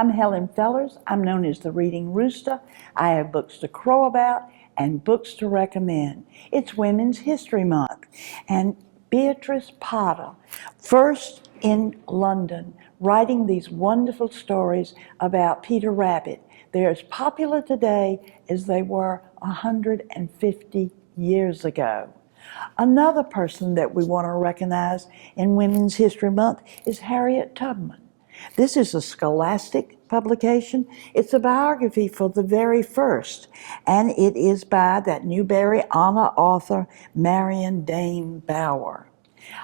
I'm Helen Fellers. I'm known as the Reading Rooster. I have books to crow about and books to recommend. It's Women's History Month, and Beatrice Potter, first in London, writing these wonderful stories about Peter Rabbit. They're as popular today as they were 150 years ago. Another person that we want to recognize in Women's History Month is Harriet Tubman. This is a scholastic publication. It's a biography for the very first, and it is by that Newbery Honor author, Marion Dane Bower.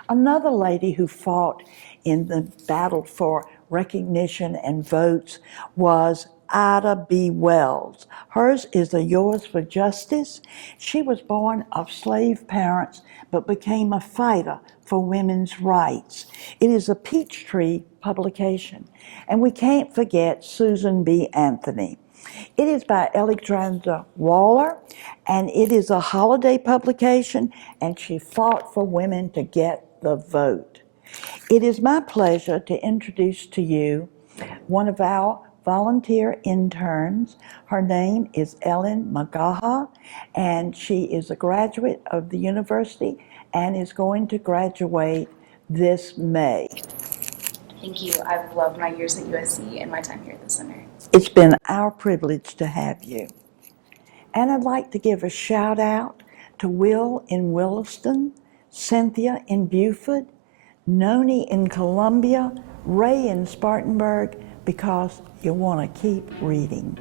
Another lady who fought in the battle for recognition and votes was Ida B. Wells. Hers is the Yours for Justice. She was born of slave parents but became a fighter for women's rights. It is a Peachtree publication. And we can't forget Susan B. Anthony. It is by Alexandra Waller, and it is a holiday publication, and she fought for women to get the vote. It is my pleasure to introduce to you one of our volunteer interns. Her name is Ellen Magaha, and she is a graduate of the university and is going to graduate this May. Thank you. I've loved my years at USC and my time here this summer. It's been our privilege to have you. And I'd like to give a shout out to Will in Williston, Cynthia in Beaufort, Noni in Columbia, Ray in Spartanburg, because you want to keep reading.